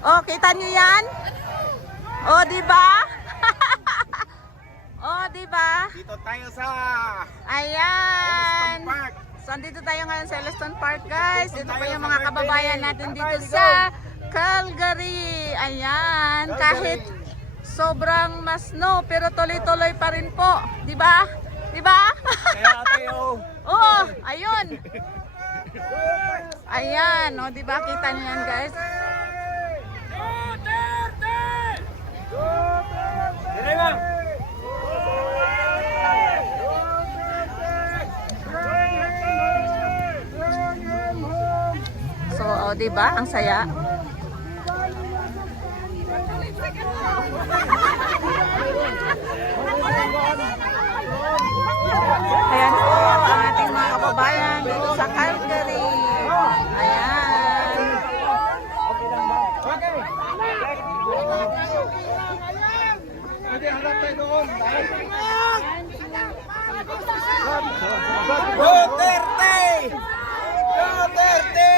Oh, kita niyo yan? Oh, di ba? Oh, di ba? Dito tayo sa Ayan. Park. So, andito tayo ngayon sa Yellowstone Park, guys. Dito po yung mga kababayan natin dito sa Calgary. Ayan. Kahit sobrang mas-snow, pero tuloy-tuloy pa rin po. Di ba? Di ba? Kaya tayo. Oh, ayun. Ayan, oh, di ba? Kita niyo yan, guys. Dire lang. So, oh, di ba? Ang saya. Ayan po ang ating mga kababayan dito sa Calgary. Ayan. Okay. Hindi, harap tayo doon. Duterte! Duterte!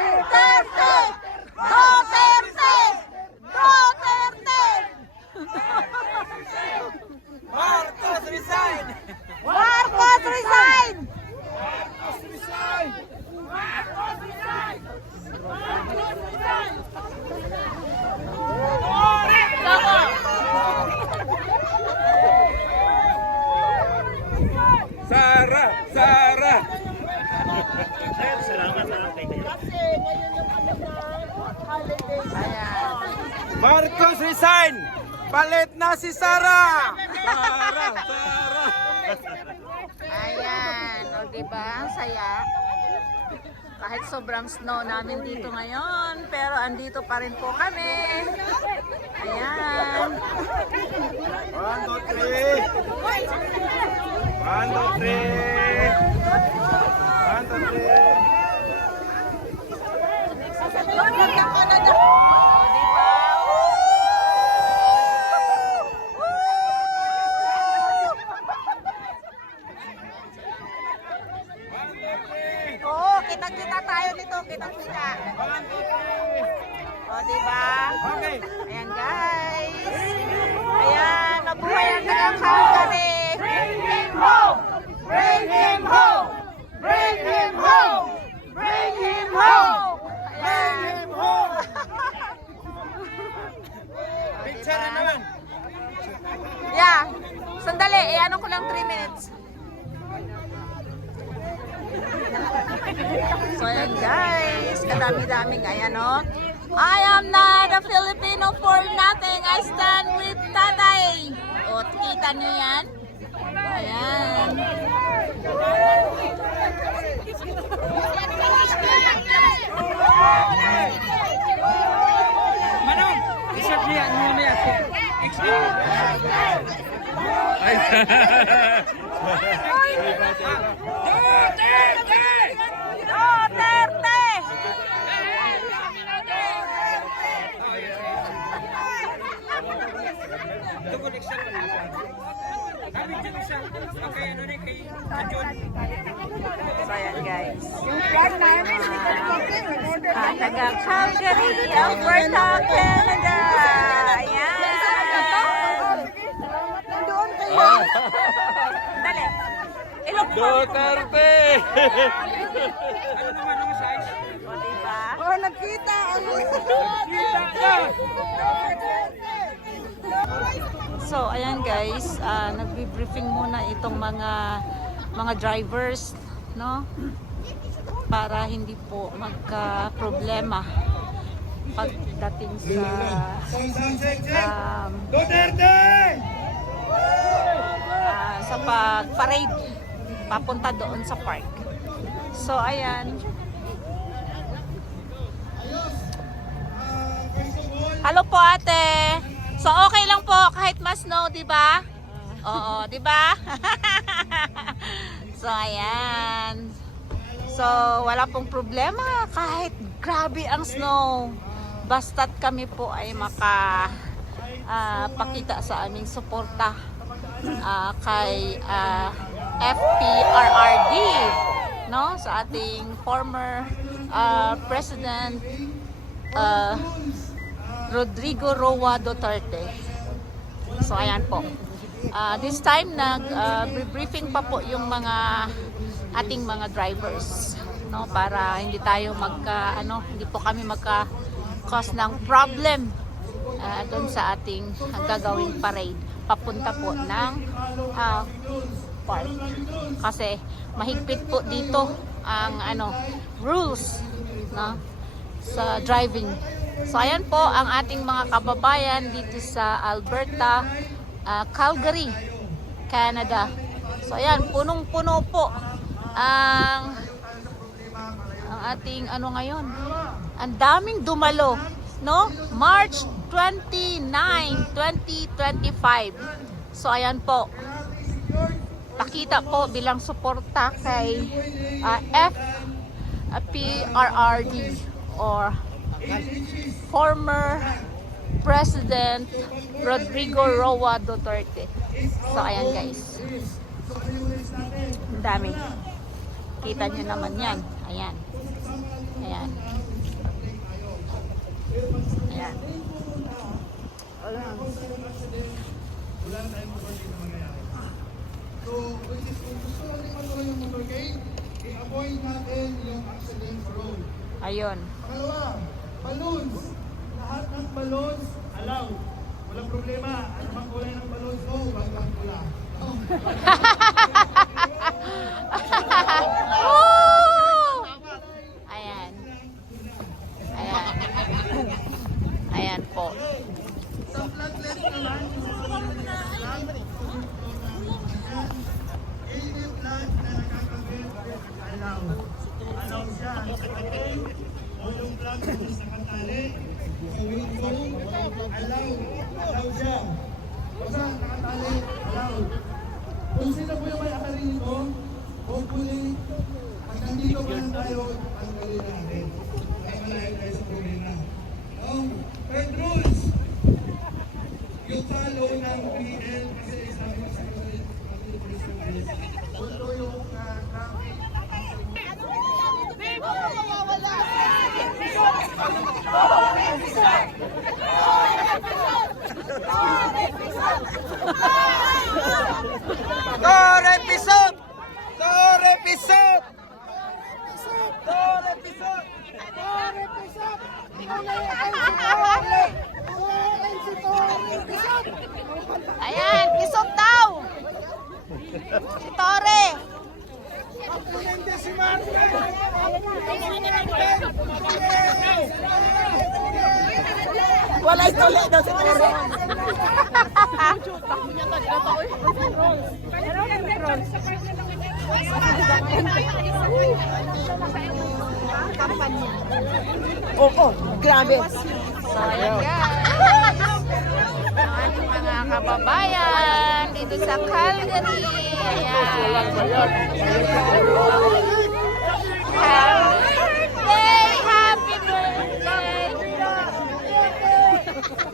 Duterte! Duterte! Duterte! Marcos resign! Marcos resign! Sara! Sara! Ayan. Marcos resign! Palit na si Sara! Sara! Sara! Ayan. O, diba? Ang saya. Kahit sobrang snow namin dito ngayon, pero andito pa rin po kami. Ayan. 1, 2, 3! 1, 2, 3! 1, 2, 3! O, diba? Oo, kitang-kita tayo nito. Kitang-kita. 1, 2, 3! O, diba? Okay! Ayan, guys. Ayan, mabuhay ang tagang Calgary. Bring him home! Bring him home! Bring him home! Bring him home! Bring Ayan. him home! Picture na naman! Yeah. Sandali, ano ko lang 3 minutes. So ayan guys, kadami-daming ayan o. I am not a Filipino for nothing. I stand with Tatay. O, kita niyo yan? Ayan. Manong! Isip niya, niya. Ay! Duterte! So ayan guys. Taga Calgary, Alberta, Canada. Ayan. Dali. Ilok mo. Duterte! O, diba? Oh, nagkita! So, ayan guys, nagbi-briefing muna itong mga drivers, no? Para hindi po magka-problema pagdating Duterte! sa pag-parade papunta doon sa park. So, ayan. Hello po ate. So okay lang po kahit mas snow, 'di ba? Oo, 'di ba? So ayan. So wala pong problema kahit grabe ang snow. Basta't kami po ay pakita sa aming suporta kay FPRRD, no? sa ating former President Rodrigo Roa Duterte. So ayan po. This time briefing pa po yung mga ating mga drivers, no, para hindi tayo hindi po kami cause ng problem doon sa ating gagawing parade papunta po ng park. Kasi mahigpit po dito ang rules, no, sa driving. So ayan po ang ating mga kababayan dito sa Alberta, Calgary, Canada. So ayan, punong-puno po ang ating ngayon. Ang daming dumalo, no? March 29, 2025. So ayan po. Pakita po bilang suporta kay FPRRD or former President Rodrigo Roa Duterte. So ayan guys. Ang dami. Kita nyo naman yan. Ayan. Ayan. Ayan. So, kung gusto natin matuloy yung motorcade, i-avoid natin yung accident road. Ayun. Pangalawa, balloons. Lahat ng balloons, allow. Walang problema. Ano bang kulay ng balloons mo? Huwag lang pula. Ayan. Ayan. Ayan po. Sa flagless naman, any flag na nakakabit, allow. Allow siya. O yung flag na nakatali, allow siya. Basta nakatali, allow. Kung sino po yung may akari nito, hopefully, pag nandito pa lang tayo, ang gawin natin. Para malayo tayo sa problema. Third rules, yung follow ng PL kasi sabi ko sa mga ito yung traffic. Torre Pisot! Torre Pisot! Torre Pisot! Ayan, pisot daw. Si Tore. Walay tuli daw si Tore. Oo, grabe. So, ayan guys. Ang ating mga kababayan dito sa Calgary. Ayan. Happy birthday!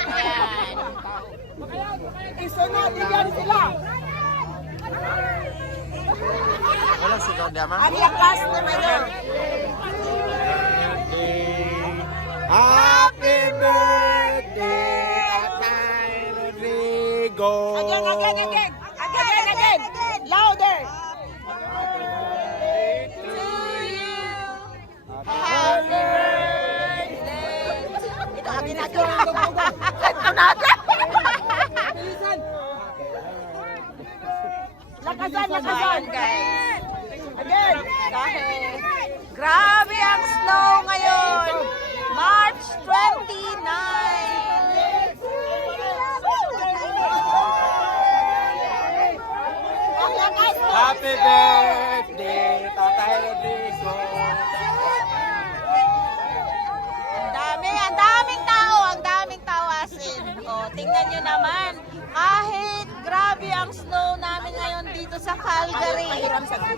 Ayan. Isunod yan sila. Walang sunod naman. Ang lakas naman yun. Happy birthday, Tatay Rodrigo! Again. Louder. To you. Happy birthday. Ito, akin. Ito natin. Lakasan. Ayan guys. Again. Dahil grabe ang snow ngayon. March 29. Happy birthday, Tatay Rodrigo! Ang daming tao as in. Oh, tingnan nyo naman. Kahit grabe ang snow namin ngayon dito sa Calgary.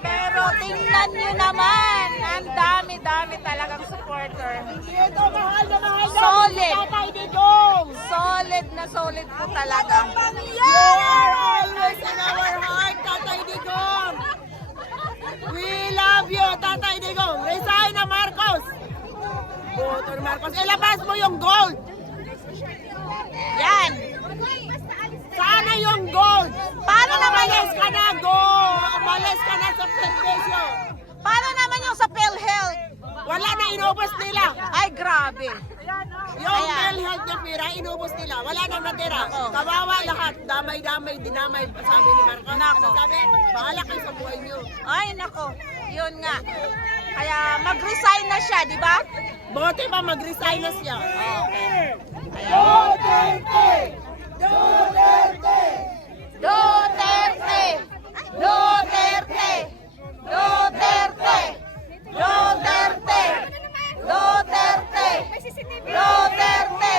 Pero tingnan nyo naman. Ang dami talagang supporter. Ito, mahal na Solid. Tatay Digong. Solid po talaga. You are always in our heart, Tatay Digong. We love you, Tatay Digong. Marcos. Ilabas mo yung gold. Yan. Sana yung gold. Paano naman Umalis ka na, go. Umalis ka na sa presyo. Paano naman yung sa PhilHealth? Wala na, inubos nila. Ay, grabe. Yung Ayan. PhilHealth na pira, inubos nila. Wala nang natira. Nako. Kawawa lahat. Damay-damay, dinamay. Sabi ni Marcos. Nako. Ano sabi? Bahala kayo sa buhay niyo. Ay, nako. Yun nga. Kaya mag-resign na siya, di ba? Bote pa mag-resign na siya. Duterte! Duterte! Duterte! Duterte! Duterte! Duterte!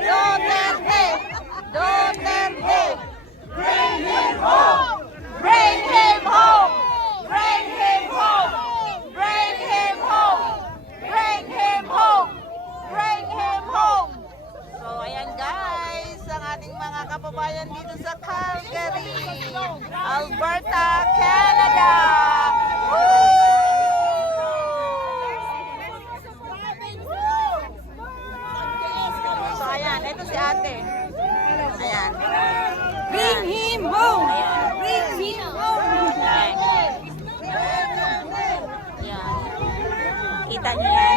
Duterte! Duterte! Bring him home! Bring him home! Bring him home! Bring him home! Bring him home! Bring him home! So, ayan guys, ang ating mga kababayan dito sa Calgary, Alberta, Canada. So, ayan, ito si ate. Ayan. Bring him home! Bring him home! Ayan. Ayan. Kita niyo yan?